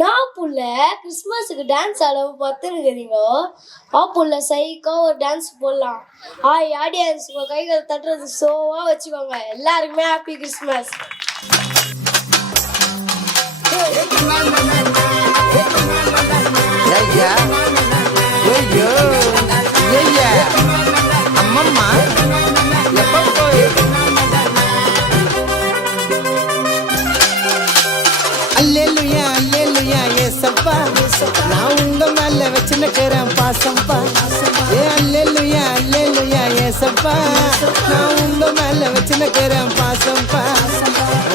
நான் புள்ள கிறிஸ்மஸுக்கு டான்ஸ் ஆட பார்த்துருக்கிறீங்க. புள்ள சைக்கா ஒரு டான்ஸ் போடலாம். ஆடியன்ஸ் உங்க கைகள் தட்டுறது ஷோவா வச்சுக்கோங்க. எல்லாருக்குமே ஹாப்பி கிறிஸ்மஸ். அம்மம்மா எப்ப போய் அல்லேலுயா அல்லேலுயா ஏசப்பா நான் உங்க மேல வச்சுக்கிறேன் பாசம்பா. அல்லேலுயா அல்லேலுயா ஏசப்பா நான் உங்க மேல வச்சுக்கிறேன் பாசம்பா.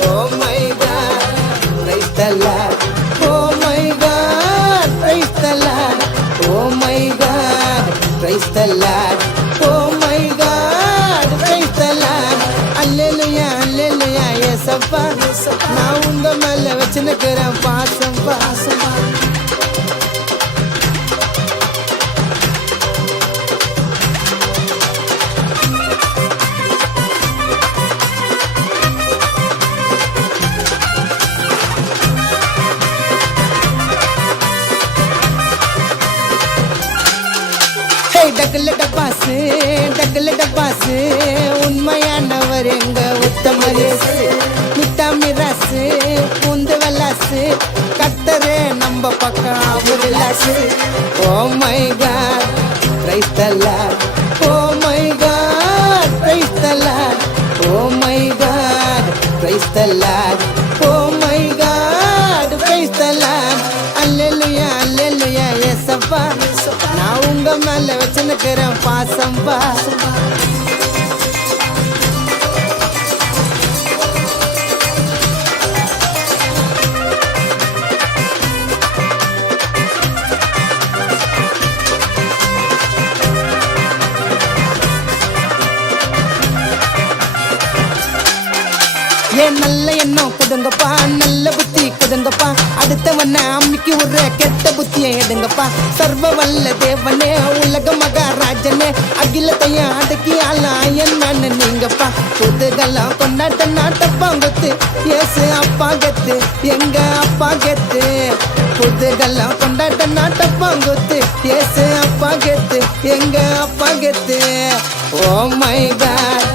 Oh my God praise the Lord. Oh my God praise the Lord. Oh my God praise the Lord. Oh my God praise the Lord. Hallelujah hallelujah ஏசப்பா நான் உங்க மேல வச்சுக்கிறேன் பாசம்பா. டக்குல டப்பாசு டக்குல டப்பாசு உண்மையானவர் எங்க உத்தமரேசு. மிட்டா மிராசு பூந்து வெள்ளாசு கத்தரே நம்ம பக்கம் அவர் லாசு. Oh my God praise the Lord. Oh my God praise the Lord. Oh my God praise the Lord. Oh my God praise the Lord. Hallelujah hallelujah ஏசப்பா நான் உங்க மேல வச்சுக்கிறேன் பாசம்பா. ஏன் நல்ல எண்ணம் கொடுங்கப்பா நல்ல புத்தி கொடுங்கப்பா. அடுத்தவன அம்மிக்கு ஒரு கெட்ட புத்தியை எடுங்கப்பா. சர்வ வல்ல தேவனே உலக மகாராஜனே அகிலத்தையும் அடக்கி ஆளாயன் நான் நீங்கப்பா. புதுகெல்லாம் கொண்டாட்ட நாட்டப்பாங்கத்து ஏசு அப்பா கத்து எங்க அப்பா கத்து. புதுகெல்லாம் கொண்டாட்ட நாட்டப்பாங்கத்து ஏசு அப்பா கத்து எங்க அப்பா கத்து. Oh my God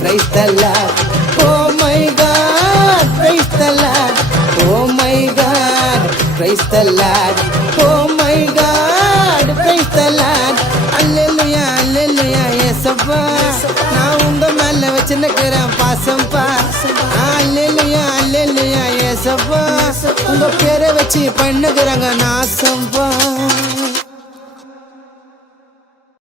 praise the Lord. Oh my God, praise the Lord. Oh my God, praise the Lord. Oh my God, praise the Lord. Hallelujah, hallelujah, ஏசப்பா நான் உங்க மேல வச்சுக்கிறேன் பாசம்பா. Hallelujah, hallelujah, ஏசப்பா உங்க பேரை வச்சு பண்ணுகிறாங்க நாசம்.